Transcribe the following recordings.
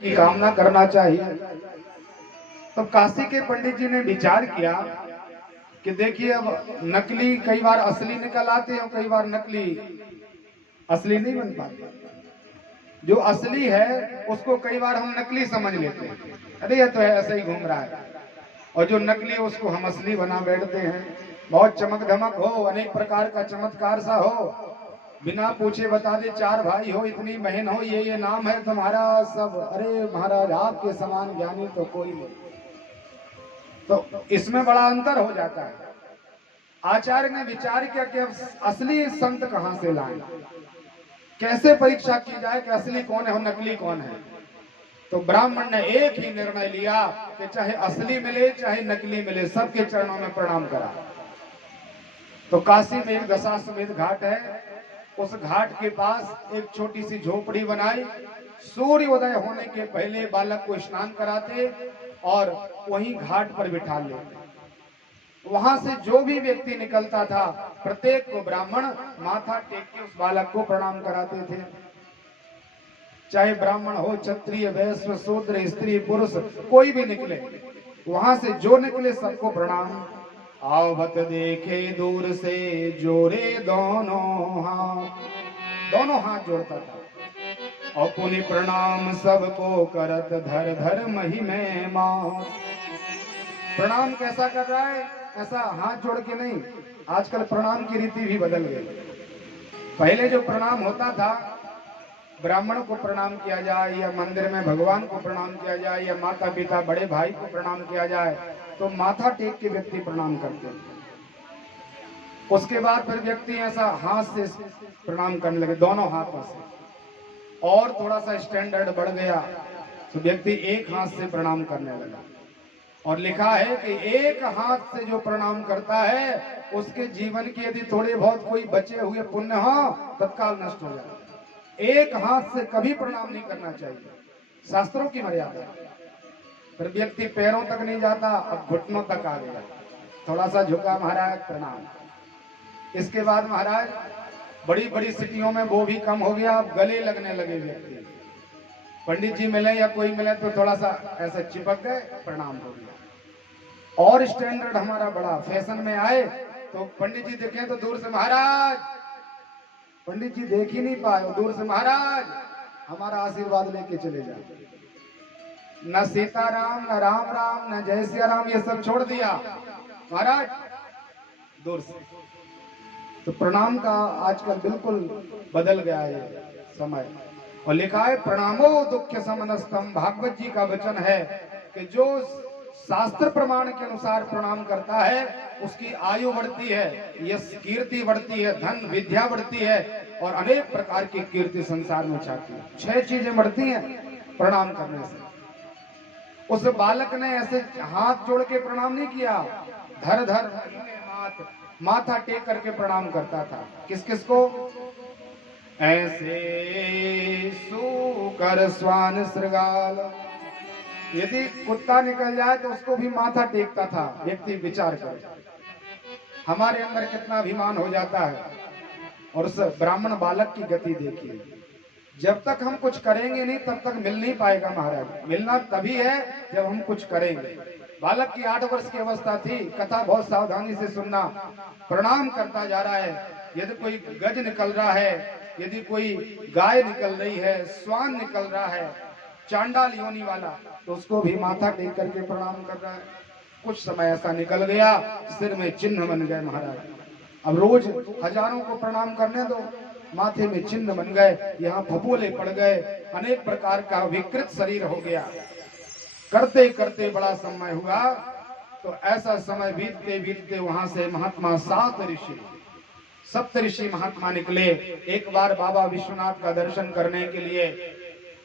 की कामना करना चाहिए। तो काशी के पंडित जी ने विचार किया कि देखिए, अब नकली कई बार असली निकल आते हैं और कई बार नकली असली नहीं बन पाते। जो असली है उसको कई बार हम नकली समझ लेते हैं, अरे ये तो है ऐसे ही घूम रहा है। और जो नकली है उसको हम असली बना बैठते हैं। बहुत चमक धमक हो, अनेक प्रकार का चमत्कार सा हो, बिना पूछे बता दे चार भाई हो, इतनी बहन हो, ये नाम है तुम्हारा सब, अरे महाराज आपके समान ज्ञानी तो कोई नहीं। तो इसमें बड़ा अंतर हो जाता है। आचार्य ने विचार किया कि अब असली संत कहां से लाएं, कैसे परीक्षा की जाए कि असली कौन है और नकली कौन है। तो ब्राह्मण ने एक ही निर्णय लिया कि चाहे असली मिले चाहे नकली मिले, सबके चरणों में प्रणाम करा। तो काशी में एक दशाश्वमेध घाट है, उस घाट के पास एक छोटी सी झोपड़ी बनाई। सूर्योदय होने के पहले बालक को स्नान कराते और वहीं घाट पर बिठा लेते। वहां से जो भी व्यक्ति निकलता था प्रत्येक को ब्राह्मण माथा टेक के उस बालक को प्रणाम कराते थे। चाहे ब्राह्मण हो, क्षत्रिय, वैश्य, शूद्र, स्त्री, पुरुष, कोई भी निकले, वहां से जो निकले सबको प्रणाम। आवत देखे दूर से जोड़े दोनों हाथ जोड़ता था और पुनि प्रणाम सबको करत धर धर मही में मां। प्रणाम कैसा कर रहा है? ऐसा हाथ जोड़ के नहीं, आजकल प्रणाम की रीति भी बदल गई। पहले जो प्रणाम होता था, ब्राह्मण को प्रणाम किया जाए या मंदिर में भगवान को प्रणाम किया जाए या माता पिता बड़े भाई को प्रणाम किया जाए, तो माथा टेक के व्यक्ति प्रणाम करते हैं। उसके बाद फिर व्यक्ति ऐसा हाथ से प्रणाम करने लगे, दोनों हाथों से। और थोड़ा सा स्टैंडर्ड बढ़ गया तो व्यक्ति एक हाथ से प्रणाम करने लगा। और लिखा है कि एक हाथ से जो प्रणाम करता है उसके जीवन की यदि थोड़े बहुत कोई बचे हुए पुण्य हो तत्काल नष्ट हो जाए। एक हाथ से कभी प्रणाम नहीं करना चाहिए, शास्त्रों की मर्यादा। फिर व्यक्ति पैरों तक नहीं जाता, अब घुटनों तक आ गया, थोड़ा सा झुका महाराज प्रणाम। इसके बाद महाराज बड़ी बड़ी सिटियों में वो भी कम हो गया, अब गले लगने लगे व्यक्ति। पंडित जी मिले या कोई मिले तो थोड़ा सा ऐसा चिपक गए, प्रणाम हो गया। और स्टैंडर्ड हमारा बड़ा फैशन में आए तो पंडित जी देखें तो दूर से महाराज, पंडित जी देख ही नहीं पाए, दूर से महाराज हमारा आशीर्वाद लेके चले जाए। न सीताराम, न राम राम, न जय सिया राम, ये सब छोड़ दिया महाराज दूर से। तो प्रणाम का आजकल बिल्कुल बदल गया है समय। और लिखा है प्रणामो दुख समनस्तम, भागवत जी का वचन है कि जो शास्त्र प्रमाण के अनुसार प्रणाम करता है उसकी आयु बढ़ती है, यश कीर्ति बढ़ती है, धन विद्या बढ़ती है और अनेक प्रकार की कीर्ति संसार में छाती है। 6 चीजें बढ़ती हैं प्रणाम करने से। उस बालक ने ऐसे हाथ जोड़ के प्रणाम नहीं किया, धर धर माथा टेक करके प्रणाम करता था। किस किस को? ऐसे सूकर स्वान श्रृगाल, यदि कुत्ता निकल जाए तो उसको भी माथा टेकता था व्यक्ति। विचार कर, हमारे अंदर कितना अभिमान हो जाता है। और उस ब्राह्मण बालक की गति देखिए, जब तक हम कुछ करेंगे नहीं तब तक मिल नहीं पाएगा महाराज। मिलना तभी है जब हम कुछ करेंगे। बालक की 8 वर्ष की अवस्था थी, कथा बहुत सावधानी से सुनना। प्रणाम करता जा रहा है, यदि कोई गज निकल रहा है, यदि कोई गाय निकल रही है, स्वान निकल रहा है, चांडाल योनि वाला, तो उसको भी माथा टेक करके प्रणाम कर रहा है। कुछ समय ऐसा निकल गया, सिर में चिन्ह बन गए महाराज। अब रोज हजारों को प्रणाम करने दो, माथे में चिन्ह बन गए, यहाँ फफोले पड़ गए, अनेक प्रकार का विकृत शरीर हो गया। करते करते बड़ा समय हुआ तो ऐसा समय बीतते बीतते वहां से महात्मा 7 ऋषि, सप्त ऋषि महात्मा निकले एक बार बाबा विश्वनाथ का दर्शन करने के लिए।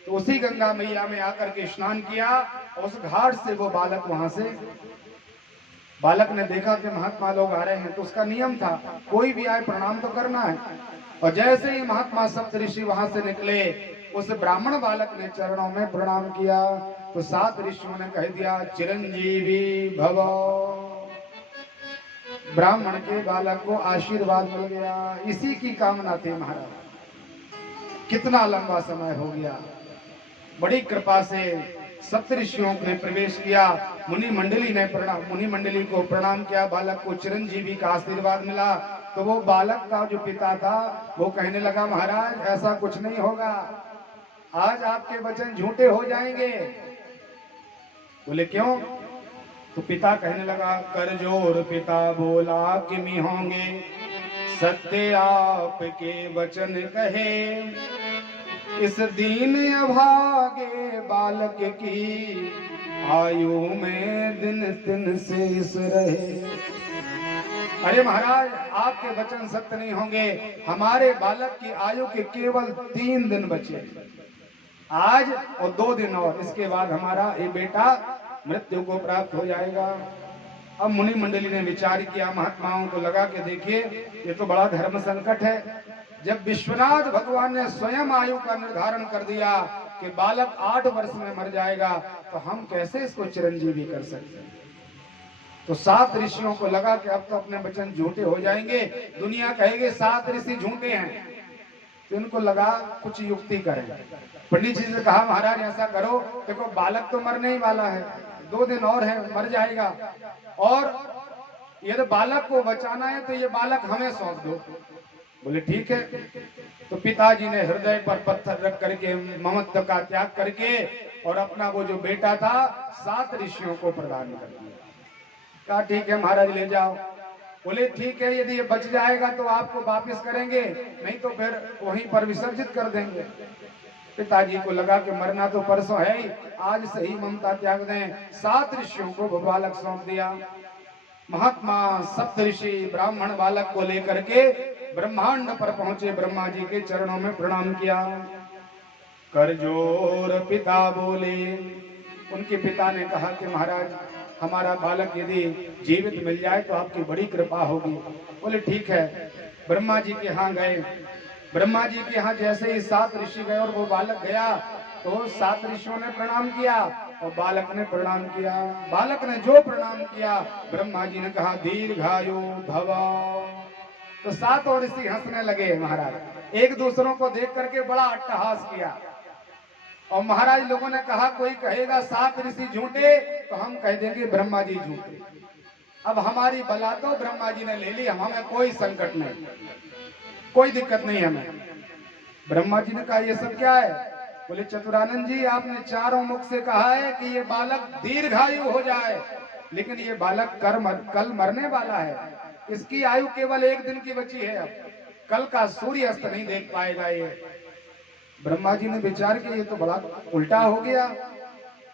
तो उसी गंगा मैया में आकर के स्नान किया और उस घाट से वो बालक वहां से, बालक ने देखा कि महात्मा लोग आ रहे हैं तो उसका नियम था कोई भी आए प्रणाम तो करना है। और जैसे ही महात्मा सप्त ऋषि वहां से निकले, उस ब्राह्मण बालक ने चरणों में प्रणाम किया तो 7 ऋषियों ने कह दिया चिरंजीवी भव। ब्राह्मण के बालक को आशीर्वाद मिल गया। इसी की कामना थी महाराज। कितना लंबा समय हो गया, बड़ी कृपा से सप्तऋषियों ने प्रवेश किया। मुनि मंडली को प्रणाम किया। बालक को चिरंजीवी का आशीर्वाद मिला। तो वो बालक का जो पिता था वो कहने लगा, महाराज ऐसा कुछ नहीं होगा, आज आपके वचन झूठे हो जाएंगे। बोले क्यों? तो पिता कहने लगा, कर जोर पिता बोला किमि होंगे, सत्य आपके वचन कहे, इस दीन अभागे बालक की आयु में दिन दिन शेष रहे। अरे महाराज, आपके वचन सत्य नहीं होंगे, हमारे बालक की आयु के केवल 3 दिन बचे, आज और 2 दिन और, इसके बाद हमारा ये बेटा मृत्यु को प्राप्त हो जाएगा। अब मुनि मंडली ने विचार किया, महात्माओं को लगा कि देखिए ये तो बड़ा धर्म संकट है। जब विश्वनाथ भगवान ने स्वयं आयु का निर्धारण कर दिया कि बालक 8 वर्ष में मर जाएगा, तो हम कैसे इसको चिरंजीवी कर सकते हैं। तो 7 ऋषियों को लगा कि अब तो अपने वचन झूठे हो जाएंगे, दुनिया कहेगी 7 ऋषि झूठे हैं। तो इनको लगा कुछ युक्ति करें। पंडित जी से कहा, महाराज ऐसा करो, देखो बालक तो मरने ही वाला है, 2 दिन और है, मर जाएगा, और यदि बालक को बचाना है तो ये बालक हमें सौंप दो। बोले ठीक है। तो पिताजी ने हृदय पर पत्थर रख करके ममत्व का त्याग करके और अपना वो जो बेटा था 7 ऋषियों को प्रदान कर दिया। कहा ठीक है महाराज ले जाओ। बोले ठीक है, यदि ये बच जाएगा तो आपको वापस करेंगे, नहीं तो फिर वहीं पर विसर्जित कर देंगे। पिताजी को लगा कि मरना तो परसों है ही, आज सही ममता त्याग दें। 7 ऋषियों को वो बालक सौंप दिया। महात्मा सप्तऋषि ब्राह्मण बालक को लेकर के ब्रह्मांड पर पहुंचे, ब्रह्मा जी के चरणों में प्रणाम किया। कर जोर पिता बोले। उनके पिता ने कहा कि महाराज हमारा बालक यदि जीवित मिल जाए तो आपकी बड़ी कृपा होगी। बोले ठीक है। ब्रह्मा जी के यहाँ गए। ब्रह्मा जी के यहाँ जैसे ही 7 ऋषि गए और वो बालक गया तो 7 ऋषियों ने प्रणाम किया और बालक ने प्रणाम किया। बालक ने जो प्रणाम किया, ब्रह्मा जी ने कहा दीर्घायु भव। तो 7 और ऋषि हंसने लगे। महाराज एक दूसरों को देख करके बड़ा अट्टहास किया। और महाराज लोगों ने कहा, कोई कहेगा 7 ऋषि झूठे तो हम कह देंगे ब्रह्मा जी झूठे। अब हमारी बला तो ब्रह्मा जी ने ले ली, हमें कोई संकट नहीं, कोई दिक्कत नहीं हमें। ब्रह्मा जी ने कहा ये सब क्या है? बोले चतुरानंद जी, आपने चारों मुख से कहा है कि ये बालक दीर्घायु हो जाए, लेकिन ये बालक कल मरने वाला है। इसकी आयु केवल 1 दिन की बची है, अब कल का सूर्य अस्त नहीं देख पाएगा ये। ब्रह्मा जी ने विचार किया ये तो बड़ा उल्टा हो गया।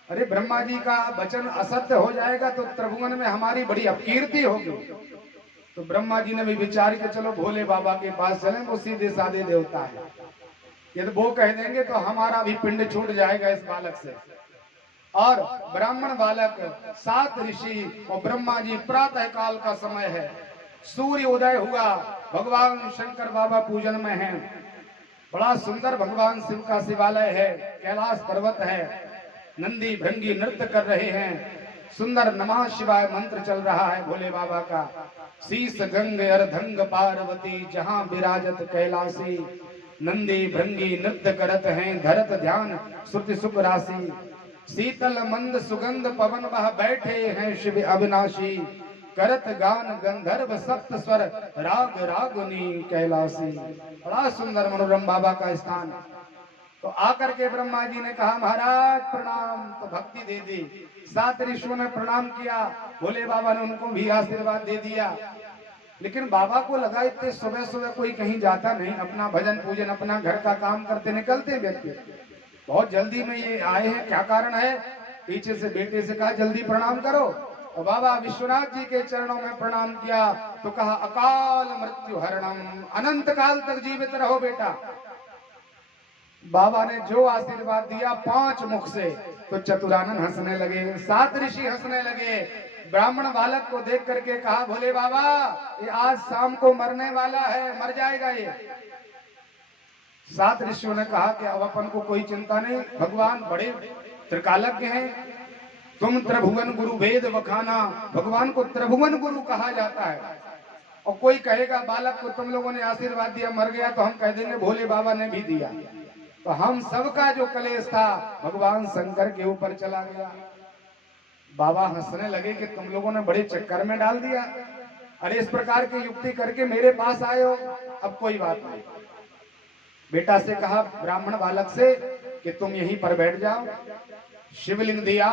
अरे ब्रह्मा जी का वचन असत्य हो जाएगा तो त्रिभुवन में हमारी बड़ी अपकीर्ति होगी। तो ब्रह्मा जी ने भी विचार किया चलो भोले बाबा के पास चलें, वो सीधे साधे देवता है, यदि वो कह देंगे तो हमारा भी पिंड छूट जाएगा इस बालक से। और ब्राह्मण बालक 7 ऋषि और ब्रह्मा जी, प्रातः काल का समय है, सूर्य उदय हुआ, भगवान शंकर बाबा पूजन में हैं। बड़ा सुंदर भगवान शिव का शिवालय है, कैलाश पर्वत है, नंदी भृंगी नृत्य कर रहे हैं, सुंदर नमः शिवाय मंत्र चल रहा है भोले बाबा का। शीस गंग अर्धंग पार्वती जहां विराजत कैलाशी, नंदी भृंगी नृत्य करत हैं, धरत ध्यान श्रुति सुख राशि, शीतल मंद सुगंध पवन वह बैठे हैं शिव अविनाशी, करत गान गंधर्व सप्त स्वर राग रागुनी कैलाशी। बड़ा सुंदर मनोरम बाबा का स्थान। तो आकर के ब्रह्मा जी ने कहा महाराज प्रणाम, तो भक्ति दे दी। 7 ऋषियों ने प्रणाम किया, भोले बाबा ने उनको भी आशीर्वाद दे दिया। लेकिन बाबा को लगा इतने सुबह सुबह कोई कहीं जाता नहीं, अपना भजन पूजन अपना घर का काम करते निकलते व्यक्ति, बहुत जल्दी में ये आए हैं, क्या कारण है? पीछे से बेटे से कहा जल्दी प्रणाम करो। और बाबा विश्वनाथ जी के चरणों में प्रणाम किया तो कहा अकाल मृत्यु हरणम, अनंत काल तक जीवित रहो बेटा। बाबा ने जो आशीर्वाद दिया 5 मुख से, तो चतुरानन हंसने लगे, 7 ऋषि हंसने लगे। ब्राह्मण बालक को देख करके कहा भोले बाबा ये आज शाम को मरने वाला है, मर जाएगा ये। 7 ऋषियों ने कहा कि अब अपन को कोई चिंता नहीं, भगवान बड़े त्रिकालज्ञ हैं, तुम त्रिभुवन गुरु वेद वखाना, भगवान को त्रिभुवन गुरु कहा जाता है। और कोई कहेगा बालक को तुम लोगों ने आशीर्वाद दिया मर गया, तो हम कह देंगे भोले बाबा ने भी दिया। तो हम सबका जो कलेश था भगवान शंकर के ऊपर चला गया। बाबा हंसने लगे कि तुम लोगों ने बड़े चक्कर में डाल दिया, अरे इस प्रकार की युक्ति करके मेरे पास आए हो। अब कोई बात नहीं, बेटा से कहा ब्राह्मण बालक से कि तुम यहीं पर बैठ जाओ, शिवलिंग दिया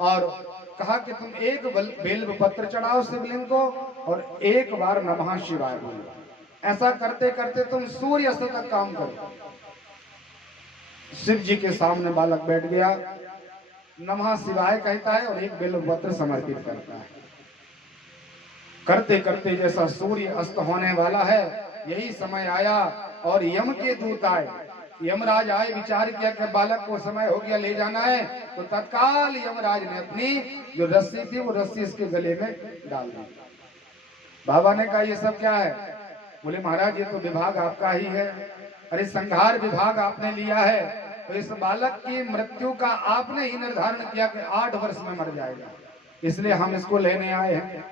और कहा कि तुम एक बेल पत्र चढ़ाओ शिवलिंग को और एक बार नमः शिवाय बोलो। ऐसा करते करते तुम सूर्य अस्त तक काम करो। शिव जी के सामने बालक बैठ गया, नमः शिवाय कहता है और एक बेल पत्र समर्पित करता है। करते करते जैसा सूर्य अस्त होने वाला है, यही समय आया और यम के दूत आए। यमराज आए, विचार किया कि बालक को समय हो गया, ले जाना है, तो तत्काल यमराज ने अपनी जो रस्सी थी वो रस्सी इसके गले में डाल दी। बाबा ने कहा ये सब क्या है? बोले महाराज ये तो विभाग आपका ही है, अरे संहार विभाग आपने लिया है, तो इस बालक की मृत्यु का आपने ही निर्धारण किया कि 8 वर्ष में मर जाएगा, इसलिए हम इसको लेने आए हैं।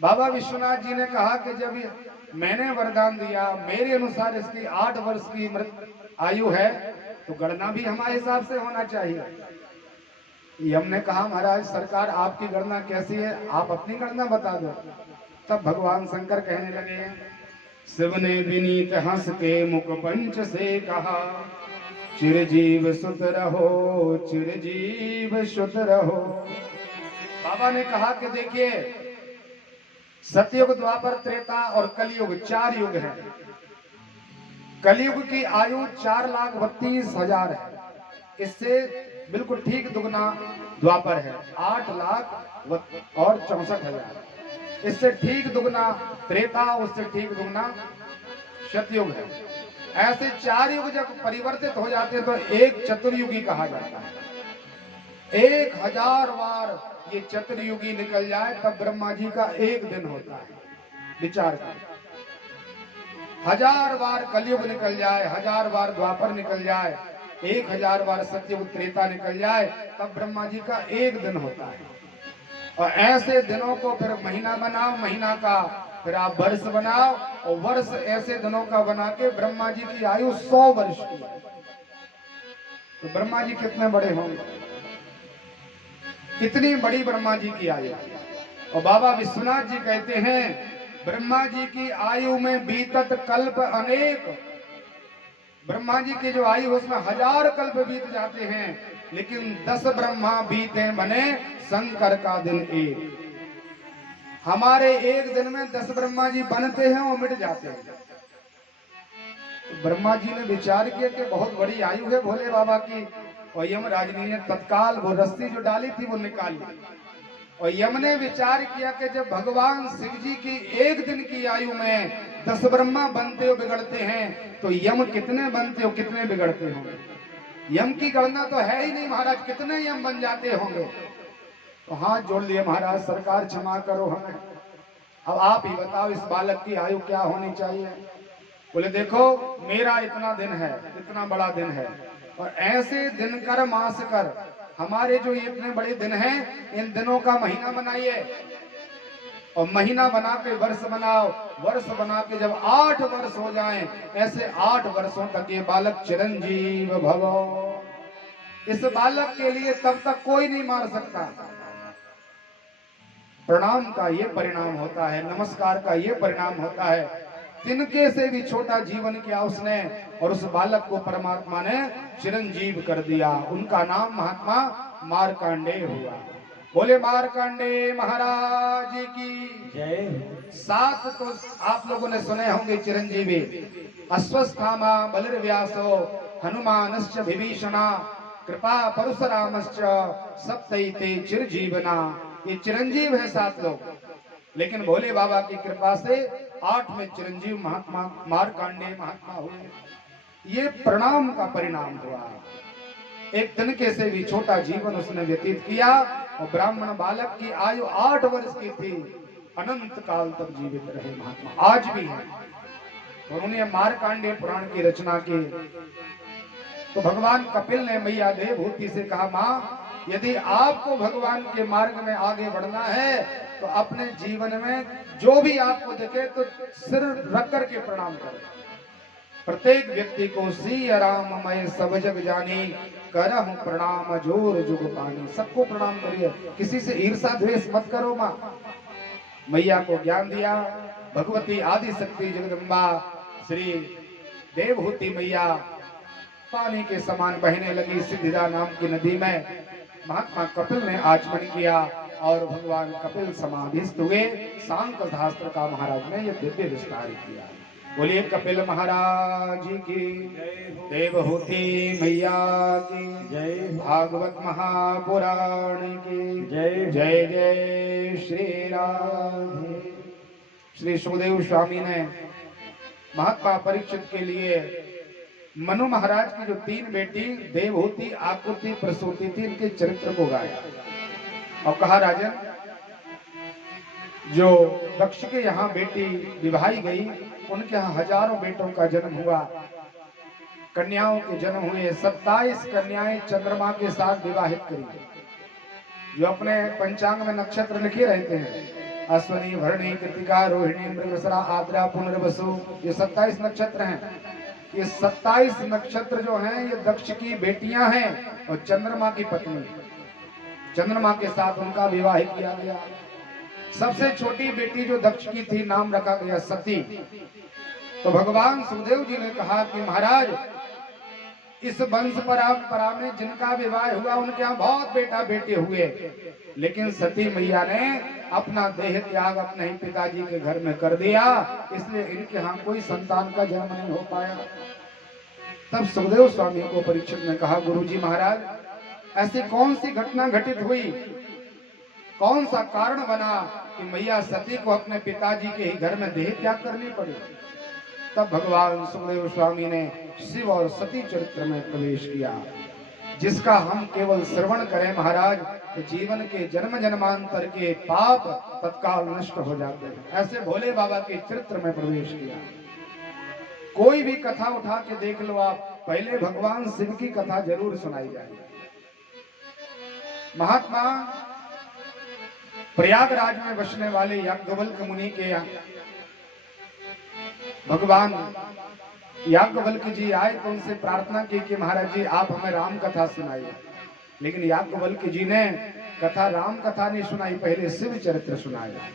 बाबा विश्वनाथ जी ने कहा कि जब मैंने वरदान दिया, मेरे अनुसार इसकी 8 वर्ष की आयु है, तो गणना भी हमारे हिसाब से होना चाहिए। यम ने कहा महाराज सरकार आपकी गणना कैसी है, आप अपनी गणना बता दो। तब भगवान शंकर कहने लगे, शिव ने विनीत हंस के मुख पंच से कहा, चिरजीव सुत रहो, चिरजीव सुत रहो। बाबा ने कहा कि देखिए सतयुग, द्वापर, त्रेता और कलयुग 4 युग है। कलयुग की आयु 4,32,000 है, इससे बिल्कुल ठीक दुगना द्वापर है 8,64,000, इससे ठीक दुगना त्रेता, उससे ठीक दुगना सतयुग है। ऐसे 4 युग जब परिवर्तित हो जाते हैं तो एक चतुर्युगी कहा जाता है। 1000 बार ये चतुर्युगी निकल जाए तब ब्रह्मा जी का एक दिन होता है। विचार कर, 1000 बार कलयुग निकल जाए, 1000 बार द्वापर निकल जाए, 1000 बार सतयुग त्रेता निकल जाए तब ब्रह्मा जी का एक दिन होता है। और ऐसे दिनों को फिर महीना बनाओ, महीना का फिर आप वर्ष बनाओ, और वर्ष ऐसे दिनों का बना के ब्रह्मा जी की आयु 100 वर्ष की। तो ब्रह्मा जी कितने बड़े होंगे, कितनी बड़ी ब्रह्मा जी की आयु। और बाबा विश्वनाथ जी कहते हैं ब्रह्मा जी की आयु में बीतत कल्प अनेक। ब्रह्मा जी की जो आयु उसमें 1000 कल्प बीत जाते हैं, लेकिन 10 ब्रह्मा बीते बने शंकर का दिन एक। हमारे एक दिन में 10 ब्रह्मा जी बनते हैं और मिट जाते हैं। तो ब्रह्मा जी ने विचार किया कि बहुत बड़ी आयु है भोले बाबा की, और यमराज ने तत्काल वो रस्सी जो डाली थी वो निकाल ली। और यम ने विचार किया कि जब भगवान शिव जी की एक दिन की आयु में 10 ब्रह्मा बनते हो बिगड़ते हैं, तो यम कितने बनते हो कितने बिगड़ते होंगे। यम की गणना तो है ही नहीं महाराज, कितने यम बन जाते होंगे। तो हाथ जोड़ लिए महाराज सरकार क्षमा करो हमें, अब आप ही बताओ इस बालक की आयु क्या होनी चाहिए। बोले देखो मेरा इतना दिन है, इतना बड़ा दिन है, और ऐसे दिन कर मास कर, हमारे जो ये इतने बड़े दिन हैं इन दिनों का महीना बनाइए, और महीना बना के वर्ष बनाओ, वर्ष बना के जब 8 वर्ष हो जाएं, ऐसे 8 वर्षों तक ये बालक चिरंजीव भवो। इस बालक के लिए तब तक कोई नहीं मार सकता। प्रणाम का ये परिणाम होता है, नमस्कार का ये परिणाम होता है। तिनके से भी छोटा जीवन किया उसने, और उस बालक को परमात्मा ने चिरंजीव कर दिया। उनका नाम महात्मा मार्कंडेय हुआ। बोले मार्कंडेय महाराज की जय। 7 तो आप लोगों ने सुने होंगे चिरंजीवी, अश्वस्थामा बलिर्व्यासो हनुमानश्च विभीषणा कृपा परशुरामश्च सप्तैते चिरजीवना। ये चिरंजीव है 7 लोग, लेकिन भोले बाबा की कृपा से 8 में चिरंजीव महात्मा मार्कंडेय महात्मा हुए। ये प्रणाम का परिणाम हुआ। एक तिनके से भी छोटा जीवन उसने व्यतीत किया, और ब्राह्मण बालक की आयु 8 वर्ष की थी, अनंत काल तक जीवित रहे महात्मा, आज भी है। उन्होंने मार्कंडेय पुराण की रचना की। तो भगवान कपिल ने मैया देवहूति से कहा, माँ यदि आपको भगवान के मार्ग में आगे बढ़ना है तो अपने जीवन में जो भी आपको दिखे तो सिर रख करके प्रणाम करें। प्रत्येक व्यक्ति को सिया राम मैं सब जग जानी, करहूं प्रणाम जोर जुग पानी। सबको प्रणाम करिए, किसी से ईर्षा द्वेष मत करो। माँ मैया को ज्ञान दिया, भगवती आदि शक्ति जगदम्बा श्री देवहूति मैया पानी के समान बहने लगी सिद्धिदा नाम की नदी में। महात्मा कपिल ने आचमन किया और भगवान कपिल समाधिस्थ हुए। सांख्य शास्त्र का महाराज ने यह दिव्य विस्तार किया। बोलिए कपिल महाराज की, देवहूति मैया की जय, भागवत महापुराण की जय। जय जय श्री राम। श्री सुखदेव स्वामी ने महात्मा परीक्षित के लिए मनु महाराज की जो 3 बेटी देवहूति, आकृति, प्रसूति थी, इनके चरित्र को गाया और कहा राजन, जो दक्ष के यहाँ बेटी विवाही गई, उनके यहाँ हजारों बेटों का जन्म हुआ, कन्याओं के जन्म हुए। 27 कन्याएं चंद्रमा के साथ विवाहित करी, जो अपने पंचांग में नक्षत्र लिखे रहते हैं, अश्विनी, भरणी, कृतिका, रोहिणी, मृगशिरा, आद्रा, पुनर्वसु, ये 27 नक्षत्र हैं। ये 27 नक्षत्र जो हैं ये दक्ष की बेटियां हैं और चंद्रमा की पत्नी। चंद्रमा के साथ उनका विवाह किया गया। सबसे छोटी बेटी जो दक्ष की थी, नाम रखा गया सती। तो भगवान सुखदेव जी ने कहा कि महाराज, इस वंश परंपरा में जिनका विवाह हुआ उनके यहाँ बहुत बेटा बेटे हुए, लेकिन सती मैया ने अपना देह त्याग अपने ही पिताजी के घर में कर दिया, इसलिए इनके यहाँ कोई संतान का जन्म नहीं हो पाया। तब सुखदेव स्वामी को परीक्षित ने कहा, गुरुजी महाराज, ऐसी कौन सी घटना घटित हुई, कौन सा कारण बना कि मैया सती को अपने पिताजी के ही घर में देह त्याग करनी पड़ी। तब भगवान सुखदेव स्वामी ने शिव और सती चरित्र में प्रवेश किया, जिसका हम केवल श्रवण करें महाराज तो जीवन के जन्म जन्मांतर के पाप तत्काल नष्ट हो जाते हैं। ऐसे भोले बाबा के चरित्र में प्रवेश किया। कोई भी कथा उठा के देख लो आप, पहले भगवान शिव की कथा जरूर सुनाई जाए। महात्मा प्रयागराज में बसने वाले याज्ञवल्क मुनि के यहाँ भगवान याज्ञवल्क जी आए तो उनसे प्रार्थना की कि महाराज जी आप हमें राम कथा सुनाइए। लेकिन याज्ञवल्क जी ने कथा राम कथा नहीं सुनाई, पहले शिव चरित्र सुनाया।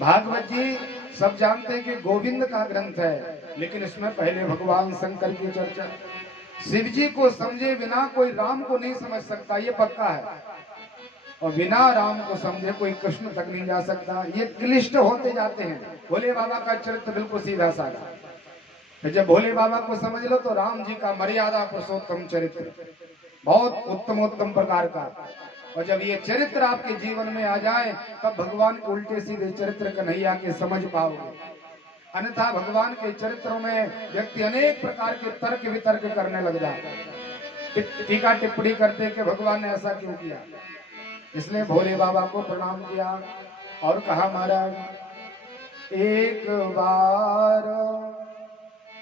भागवत जी सब जानते हैं कि गोविंद का ग्रंथ है, लेकिन इसमें पहले भगवान शंकर की चर्चा। शिव जी को समझे बिना कोई राम को नहीं समझ सकता, ये पक्का है, और बिना राम को समझे कोई कृष्ण तक नहीं जा सकता। ये क्लिष्ट होते जाते हैं। भोले बाबा का चरित्र बिल्कुल सीधा साधा, तो जब भोले बाबा को समझ लो तो राम जी का मर्यादा पुरुषोत्तम चरित्र बहुत उत्तमोत्तम प्रकार का, और जब ये चरित्र आपके जीवन में आ जाए तब भगवान के उल्टे सीधे चरित्र कन्हैया के समझ पाओगे। अन्यथा भगवान के चरित्रों में व्यक्ति अनेक प्रकार के तर्क वितर्क करने लग जाता, टीका टिप्पणी करते कि भगवान ने ऐसा क्यों किया। इसलिए भोले बाबा को प्रणाम किया और कहा, महाराज एक बार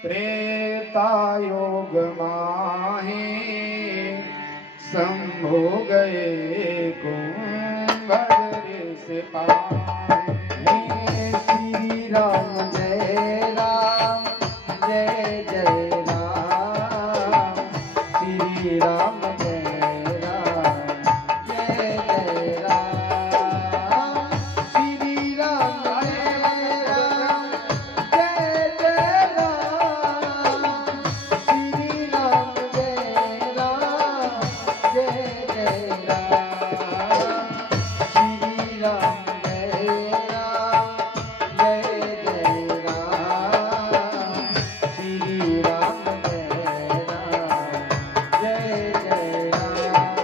त्रेता योग माहे शंभु गए कुंभर से पाए। श्री राम जय राम जय जय राम, श्री राम जय राम जय जय राम, श्री राम जय राम जय जय राम, श्री राम जय राम जय जय राम, श्री राम जय राम जय जय राम, श्री राम जय राम जय जय राम।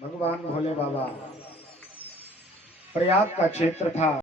भगवान भोले बाबा प्रयाग का क्षेत्र था।